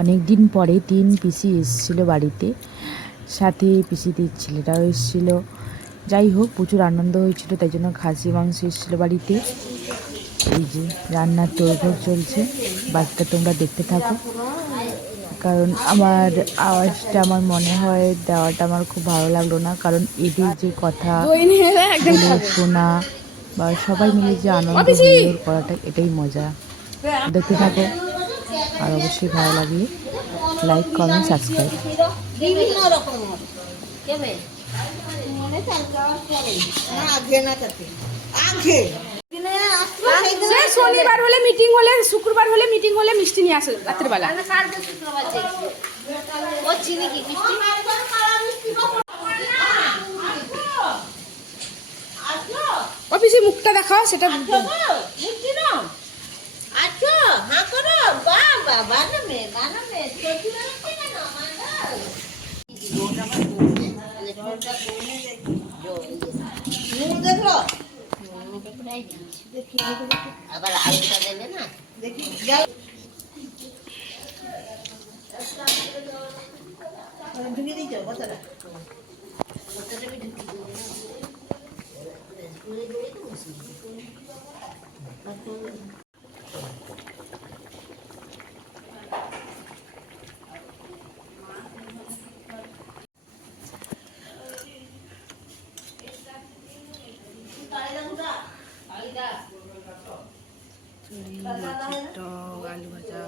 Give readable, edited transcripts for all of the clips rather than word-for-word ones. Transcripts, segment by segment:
অনেক দিন পরে 3 পিসি এসেছিল বাড়িতে, সাথে পিসিদের ছেলেটাও এসেছিল। যাই হোক, প্রচুর আনন্দ হয়েছিল, তাই জন্য খাসি মাংস এসেছিলো বাড়িতে। এই যে রান্নার তোড়জোড় চলছে, বাকিটা তোমরা দেখতে থাকো। কারণ আমার আওয়াজটা আমার মনে হয় দেওয়াটা আমার খুব ভালো লাগলো না, কারণ এদের যে কথা বলে শোনা বা সবাই মিলে যে আনন্দ হুল্লোড় করাটা, এটাই মজা। দেখতে থাকো, আর অবশ্যই ভালো লাগলে লাইক, কমেন্ট, সাবস্ক্রাইব। শনিবার হলে মিটিং হলে, শুক্রবার হলে মিটিং হলে মিষ্টি নিয়ে আসে রাত্রিবেলা। অফিসে মুখটা দেখাও, সেটা আবার আলুটা দেবে না, দেখি ঢুকে দিচ্ছ কথাটা। আলু ভাজা,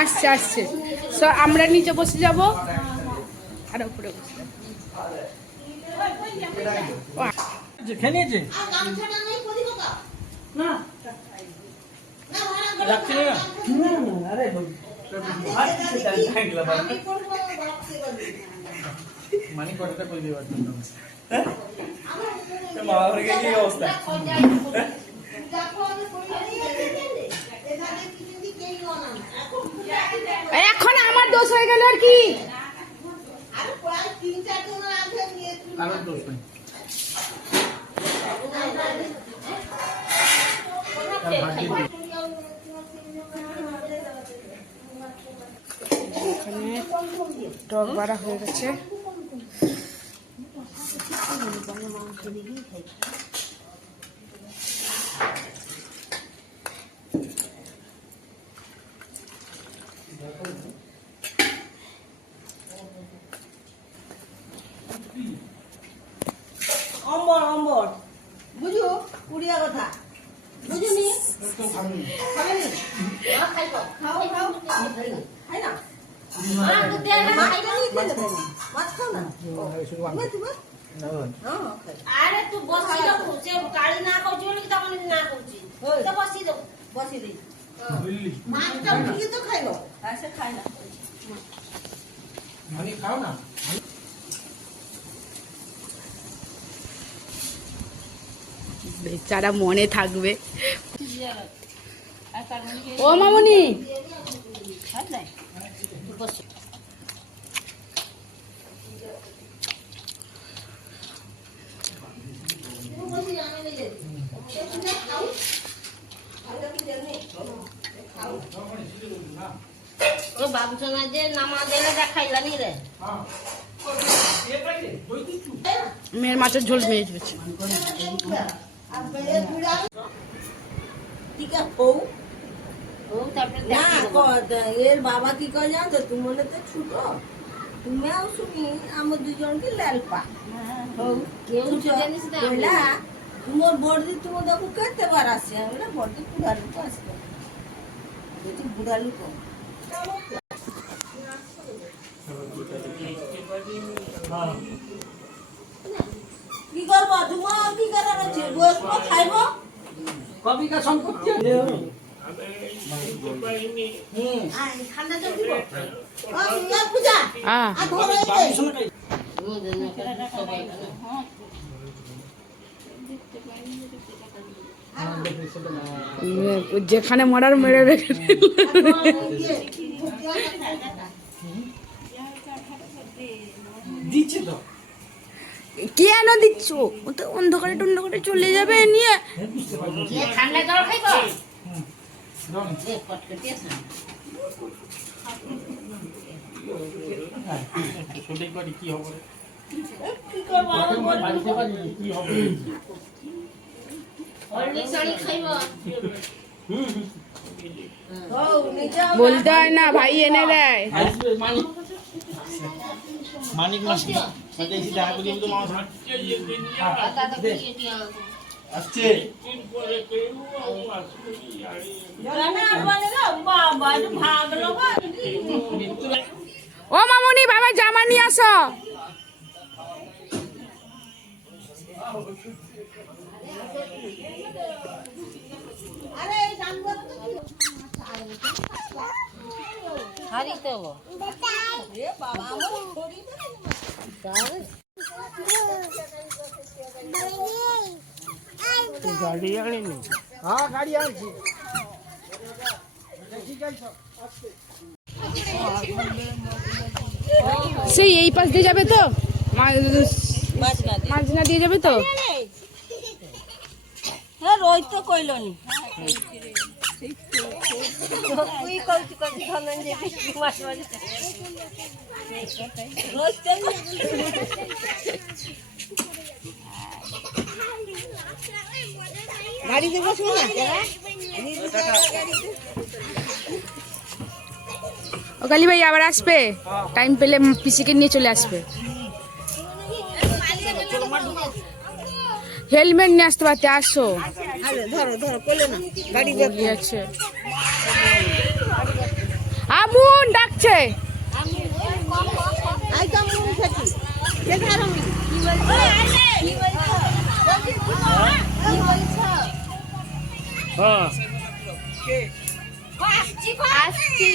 আসছে আসছে। আমরা নিচে বসে যাব আর উপরে বসে যাবো। মানি কতটা করে দিবার জন্য বাবা হয়ে গেছে এই অবস্থা। এখন আমার দোষ হয়ে গেল আর কি? কারোর দোষ নেই। এখানে টক বাড়া হয়ে গেছে। অম্বর অম্বর বুঝু কুড়িয়া কথা বুঝুনি খাবেনি? খাও খাও খাই না, মাছ খাও না। আরে তুই বসি যাবো, সে গাড়ি না করছি বলে তখন না করছি, বসি যাবো বসি দিই মাছটা উঠিয়ে তো খাইলো, সে খাই না। মানি খাও না, বেচারা মনে থাকবে। ও মামনি, বাবুসোনা যে নামাজ এলে দেখাইলানি রে, মেয়ের মাছের ঝোল মেয়ে গেছে। এর বাবা কি কয় জানো তো, তুমি মনে তো ছোট, তুমিও শুনি আমার দুজনকে লেলপা কেউ তোমার বড়দি তোমার দেখো কেতে বার আসে, আমি না বড়দি বুড়া লোক আসবে, বুড়া লোক কি করবো, তোমার কি করার আছে, বসবো খাইবো কবিকা সম্পত্তি ঠান্ডা জল দিব পূজা যেখানে মরার মেরে রেখে দিচ্ছে তো কেন দিচ্ছ? ও তো অন্ধকারে টন্ধকারে চলে যাবে নিয়ে। ঠান্ডা জল খাইব সঠিক বাড়ি কি হবে কি করবো বাড়িতে বাড়ি কি হবে খাইব বলতে হয় না, ভাই এনে দেয়। মানিক মানিক মাসি সাথে এসে দেখা করি তো মামা আসছে ভাগলো ও মামুনি, বাবা জামা নিয়ে আসো। হারি তো গাড়ি আনেনি হ্যাঁ গাড়ি আনছি সেই এই পাশ দিয়ে যাবে তো, মাঝনা দিয়ে যাবে তো। হ্যাঁ রোজ তো কইল নি তুই কইছি কইছি খামেন যে মাছ মাছ রোজ তো গাড়িতে বসবো না ও কালী ভাই আবার আসবে, টাইম পেলে পিসিকে নিয়ে চলে আসবে। হেলমেট নিয়ে আসতে পারতে, আসো। ধরো ধরো কইলে না গাড়ি বলি আছে। আমুন ডাকছে। আই তো মন থাকি দেখার আমি কি বলছো কি বলছো কি বলছো হ্যাঁ আসছি আসছি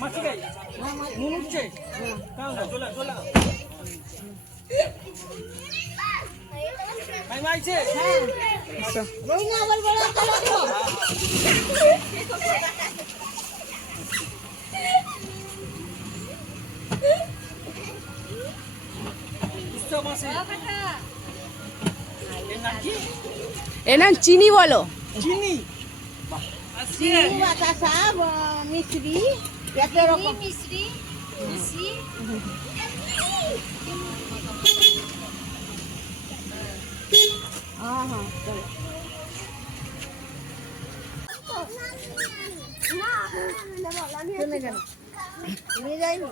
মাছি গাই নুন উঠছে চলা চলা ভাই মাইছে রইনা বল বড় করো এ না চিনি বলো। চিনি চিনি বাতাসা মিশ্রি এত রকম মিশ্রি মিশ্রি হ্যাঁ হ্যাঁ চলো না কেন নিয়ে যাইনি